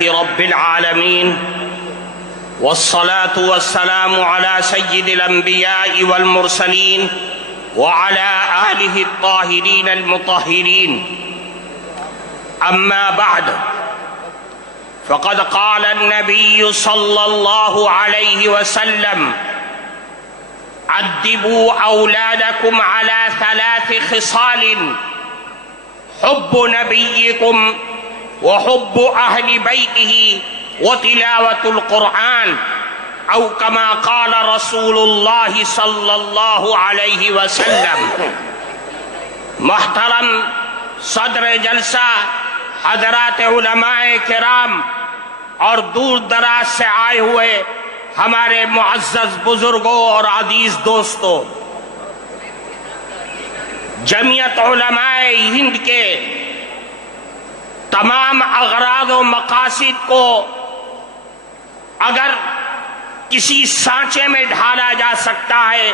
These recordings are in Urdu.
رب العالمين والصلاة والسلام على سيد الأنبياء والمرسلين وعلى آله الطاهرين المطهرين. أما بعد، فقد قال النبي صلى الله عليه وسلم: أدبوا أولادكم على 3 خصال: حب نبيكم وحب أهل بيته وتلاوة القرآن، أو كما قال رسول الله صلی اللہ علیہ وسلم. محترم صدر جلسہ، حضرات علماء کرام اور دور دراز سے آئے ہوئے ہمارے معزز بزرگوں اور عزیز دوستوں، جمعیت علماء ہند کے تمام اغراض و مقاصد کو اگر کسی سانچے میں ڈھالا جا سکتا ہے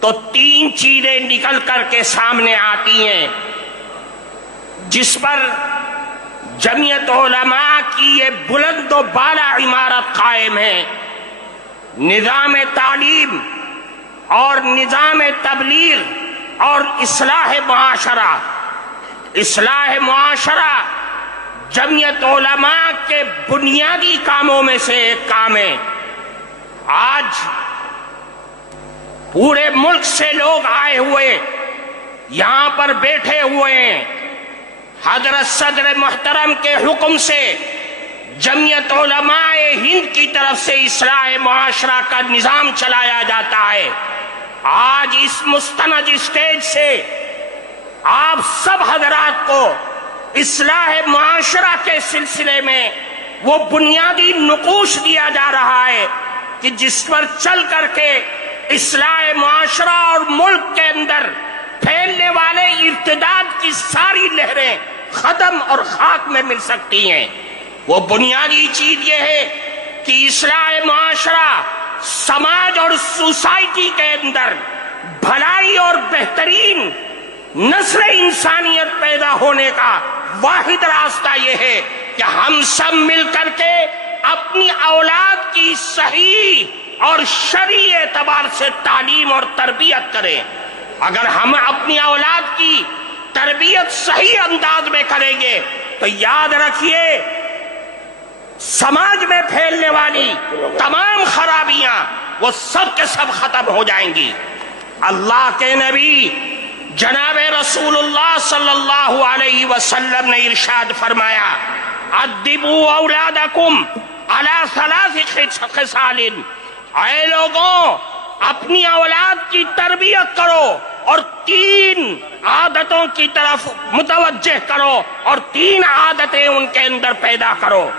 تو 3 چیزیں نکل کر کے سامنے آتی ہیں جس پر جمعیت علماء کی یہ بلند و بالا عمارت قائم ہے: نظام تعلیم اور نظام تبلیغ اور اصلاح معاشرہ. اصلاح معاشرہ جمعیت علماء کے بنیادی کاموں میں سے ایک کام ہے. آج پورے ملک سے لوگ آئے ہوئے یہاں پر بیٹھے ہوئے ہیں. حضرت صدر محترم کے حکم سے جمعیت علماء ہند کی طرف سے اصلاح معاشرہ کا نظام چلایا جاتا ہے. آج اس مستند اسٹیج سے آپ سب حضرات کو اصلاح معاشرہ کے سلسلے میں وہ بنیادی نقوش دیا جا رہا ہے کہ جس پر چل کر کے اصلاح معاشرہ اور ملک کے اندر پھیلنے والے ارتداد کی ساری لہریں ختم اور خاک میں مل سکتی ہیں. وہ بنیادی چیز یہ ہے کہ اصلاح معاشرہ سماج اور سوسائٹی کے اندر بھلائی اور بہترین نسل انسانیت پیدا ہونے کا واحد راستہ یہ ہے کہ ہم سب مل کر کے اپنی اولاد کی صحیح اور شرعی اعتبار سے تعلیم اور تربیت کریں. اگر ہم اپنی اولاد کی تربیت صحیح انداز میں کریں گے تو یاد رکھیے سماج میں پھیلنے والی تمام خرابیاں وہ سب کے سب ختم ہو جائیں گی. اللہ کے نبی جناب رسول اللہ صلی اللہ علیہ وسلم نے ارشاد فرمایا: ادبوا اولادکم علی 3 خصال. اے لوگوں، اپنی اولاد کی تربیت کرو اور 3 عادتوں کی طرف متوجہ کرو اور 3 عادتیں ان کے اندر پیدا کرو.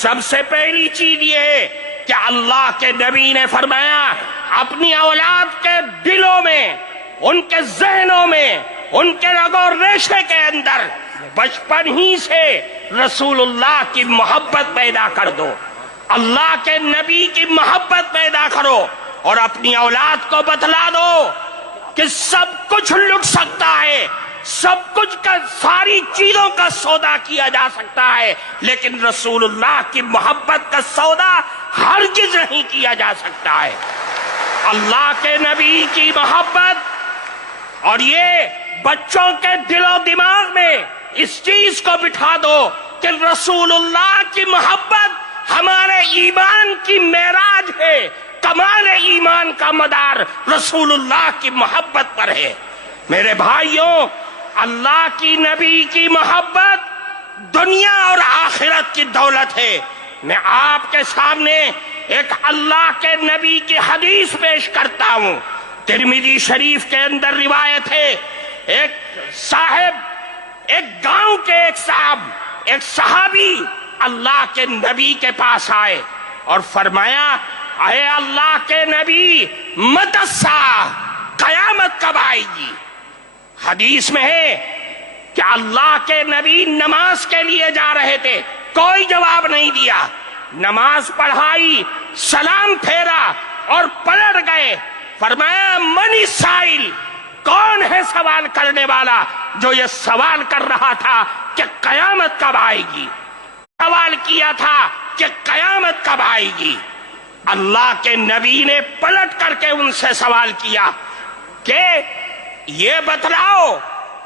سب سے پہلی چیز یہ ہے کہ اللہ کے نبی نے فرمایا اپنی اولاد کے دلوں میں، ان کے ذہنوں میں، ان کے رگ و ریشے کے اندر بچپن ہی سے رسول اللہ کی محبت پیدا کر دو، اللہ کے نبی کی محبت پیدا کرو اور اپنی اولاد کو بتلا دو کہ سب کچھ لٹ سکتا ہے، سب کچھ کا ساری چیزوں کا سودا کیا جا سکتا ہے، لیکن رسول اللہ کی محبت کا سودا ہرگز نہیں کیا جا سکتا ہے. اللہ کے نبی کی محبت، اور یہ بچوں کے دل و دماغ میں اس چیز کو بٹھا دو کہ رسول اللہ کی محبت ہمارے ایمان کی معراج ہے. کمال ایمان کا مدار رسول اللہ کی محبت پر ہے. میرے بھائیوں، اللہ کی نبی کی محبت دنیا اور آخرت کی دولت ہے. میں آپ کے سامنے ایک اللہ کے نبی کی حدیث پیش کرتا ہوں. ترمذی شریف کے اندر روایت ہے، ایک گاؤں کے ایک صحابی اللہ کے نبی کے پاس آئے اور فرمایا: اے اللہ کے نبی، متی الساعہ، قیامت کب آئے گی؟ حدیث میں ہے کہ اللہ کے نبی نماز کے لیے جا رہے تھے، کوئی جواب نہیں دیا. نماز پڑھائی، سلام پھیرا اور پلٹ گئے. فرمایا: من السائل، کون ہے سوال کرنے والا جو یہ سوال کر رہا تھا کہ قیامت کب آئے گی؟ سوال کیا تھا کہ قیامت کب آئے گی. اللہ کے نبی نے پلٹ کر کے ان سے سوال کیا کہ یہ بتلاؤ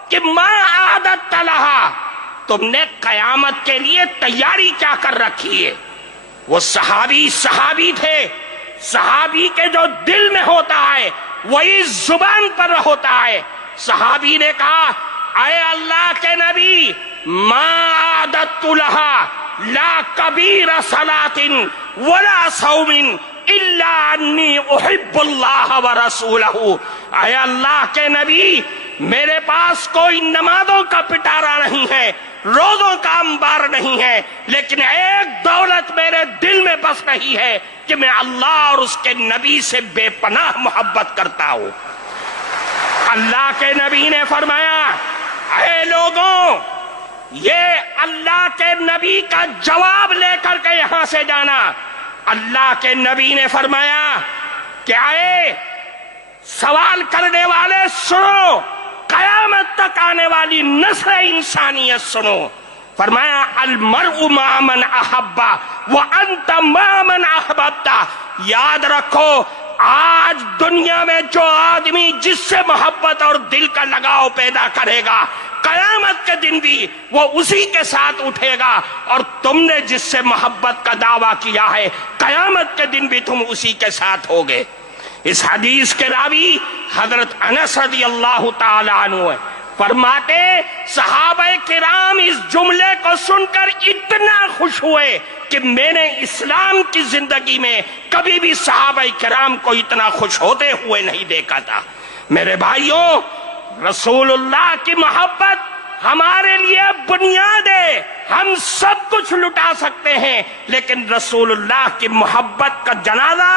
کہ ما اعددت لہا، تم نے قیامت کے لیے تیاری کیا کر رکھی ہے؟ وہ صحابی تھے. صحابی کے جو دل میں ہوتا ہے وہی زبان پر ہوتا ہے. صحابی نے کہا اے اللہ کے نبی، ما اعددت لہا لا کبیر صلاۃ ولا صوم الا انی احب اللہ ورسولہ. اے اللہ کے نبی، میرے پاس کوئی نمازوں کا پٹارا نہیں ہے، روزوں کا انبار نہیں ہے، لیکن ایک دولت میرے دل میں بس رہی ہے کہ میں اللہ اور اس کے نبی سے بے پناہ محبت کرتا ہوں. اللہ کے نبی نے فرمایا اے لوگوں، یہ اللہ کے نبی کا جواب لے کر کے یہاں سے جانا. اللہ کے نبی نے فرمایا کہ اے سوال کرنے والے سنو، قیامت تک آنے والی نسل انسانیت سنو. فرمایا المرء مع من احب وانت مع من احببت. یاد رکھو، آج دنیا میں جو آدمی جس سے محبت اور دل کا لگاؤ پیدا کرے گا، قیامت کے دن بھی وہ اسی کے ساتھ اٹھے گا. اور تم نے جس سے محبت کا دعویٰ کیا ہے، قیامت کے دن بھی تم اسی کے ساتھ ہوگے. اس حدیث کے راوی حضرت انس رضی اللہ تعالی عنہ فرماتے صحابہ کرام اس جملے کو سن کر اتنا خوش ہوئے کہ میں نے اسلام کی زندگی میں کبھی بھی صحابہ کرام کو اتنا خوش ہوتے ہوئے نہیں دیکھا تھا. میرے بھائیوں، رسول اللہ کی محبت ہمارے لیے بنیاد ہے. ہم سب کچھ لٹا سکتے ہیں، لیکن رسول اللہ کی محبت کا جنازہ،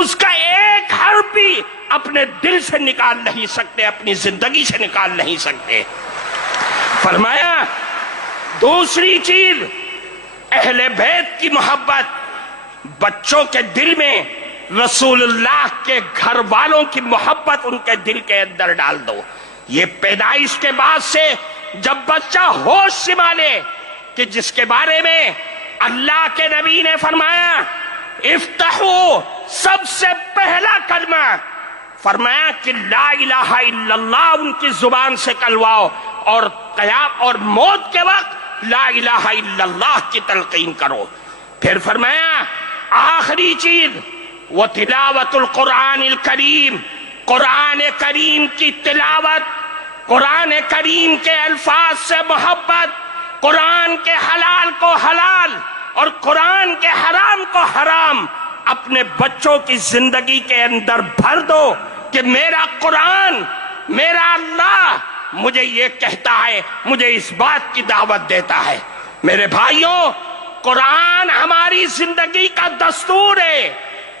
اس کا ایک حرف بھی اپنے دل سے نکال نہیں سکتے، اپنی زندگی سے نکال نہیں سکتے. فرمایا دوسری چیز، اہل بیت کی محبت. بچوں کے دل میں رسول اللہ کے گھر والوں کی محبت ان کے دل کے اندر ڈال دو. یہ پیدائش کے بعد سے جب بچہ ہوش سنبھالے کہ جس کے بارے میں اللہ کے نبی نے فرمایا افتحوا، سب سے پہلا کلمہ فرمایا کہ لا الہ الا اللہ ان کی زبان سے کلواؤ، اور قیام اور موت کے وقت لا الہ الا اللہ کی تلقین کرو. پھر فرمایا آخری چیز وہ تلاوت القرآن الکریم، قرآن کریم کی تلاوت، قرآن کریم کے الفاظ سے محبت، قرآن کے حلال کو حلال اور قرآن کے حرام کو حرام اپنے بچوں کی زندگی کے اندر بھر دو کہ میرا قرآن، میرا اللہ مجھے یہ کہتا ہے، مجھے اس بات کی دعوت دیتا ہے. میرے بھائیوں، قرآن ہماری زندگی کا دستور ہے،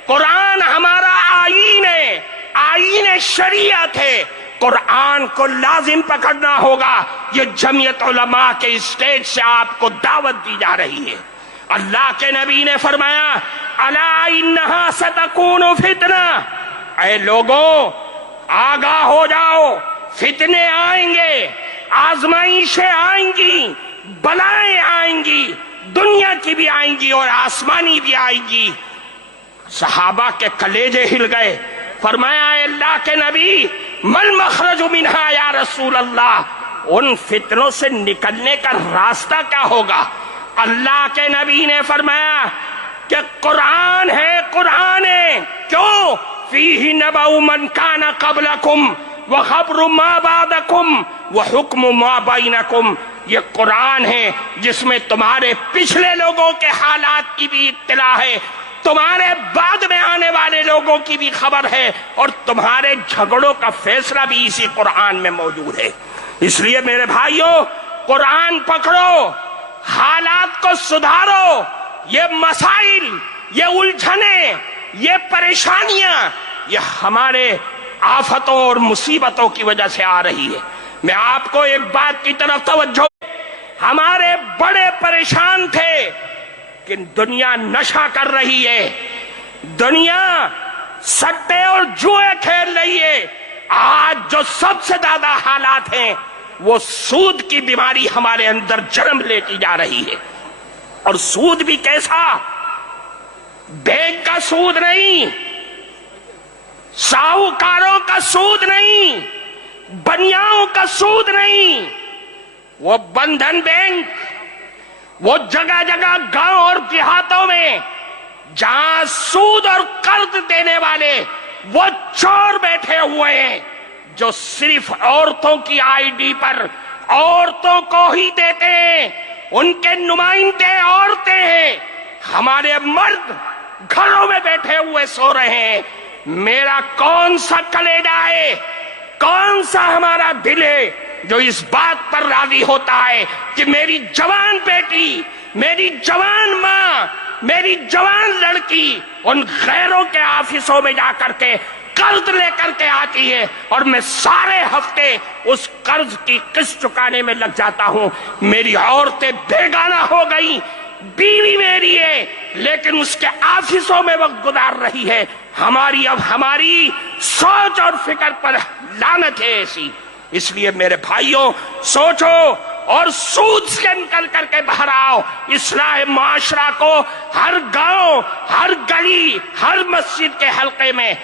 قرآن ہمارا آئین ہے، آئین شریعت ہے. قرآن کو لازم پکڑنا ہوگا. یہ جمعیت علماء کے اسٹیج سے آپ کو دعوت دی جا رہی ہے. اللہ کے نبی نے فرمایا الا انہا ستکون فتنہ، اے لوگوں آگاہ ہو جاؤ، فتنے آئیں گے، آزمائشیں آئیں گی، بلائیں آئیں گی، دنیا کی بھی آئیں گی اور آسمانی بھی آئیں گی. صحابہ کے کلیجے ہل گئے. فرمایا اے اللہ کے نبی مل مخرج منہا یا رسول اللہ، ان فتنوں سے نکلنے کا راستہ کیا ہوگا؟ اللہ کے نبی نے فرمایا کہ قرآن ہے، قرآن ہے. کیوں؟ فیہ نبأ من کان قبلکم وخبر ما بعدکم وحکم ما بینکم. یہ قرآن ہے جس میں تمہارے پچھلے لوگوں کے حالات کی بھی اطلاع ہے، تمہارے بعد میں آنے والے لوگوں کی بھی خبر ہے، اور تمہارے جھگڑوں کا فیصلہ بھی اسی قرآن میں موجود ہے. اس لیے میرے بھائیوں، قرآن پکڑو، حالات کو سدھارو. یہ مسائل، یہ الجھنیں، یہ پریشانیاں، یہ ہمارے آفتوں اور مصیبتوں کی وجہ سے آ رہی ہے. میں آپ کو ایک بات کی طرف توجہ، ہمارے بڑے پریشان تھے کہ دنیا نشہ کر رہی ہے، دنیا سٹے اور جوئے کھیل رہی ہے. آج جو سب سے زیادہ حالات ہیں وہ سود کی بیماری ہمارے اندر جنم لیتی جا رہی ہے. اور سود بھی کیسا؟ بینک کا سود نہیں، ساہوکاروں کا سود نہیں، بنیاؤں کا سود نہیں، وہ بندھن بینک، وہ جگہ جگہ گاؤں اور دیہاتوں میں جہاں سود اور قرض دینے والے وہ چور بیٹھے ہوئے ہیں جو صرف عورتوں کی آئی ڈی پر عورتوں کو ہی دیتے ہیں، ان کے نمائندے عورتیں ہیں، ہمارے مرد گھروں میں بیٹھے ہوئے سو رہے ہیں۔ میرا کون سا کلیجہ ہے، کون سا ہمارا دل ہے جو اس بات پر راضی ہوتا ہے کہ میری جوان بیٹی، میری جوان ماں، میری جوان لڑکی ان غیروں کے آفسوں میں جا کر کے قرض لے کر کے آتی ہے اور میں سارے ہفتے اس قرض کی قسط چکانے میں لگ جاتا ہوں۔ میری عورتیں بیگانہ ہو گئی، بیوی میری ہے لیکن اس کے آفسوں میں وقت گزار رہی ہے۔ ہماری سوچ اور فکر پر لعنت ہے ایسی۔ اس لیے میرے بھائیوں، سوچو اور سود سے نکل کر کے باہر آؤ۔ اصلاح معاشرہ کو ہر گاؤں، ہر گلی، ہر مسجد کے حلقے میں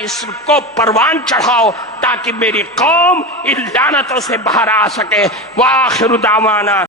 اس کو پروان چڑھاؤ تاکہ میری قوم ان لعنتوں سے باہر آ سکے۔ وآخر دعوانا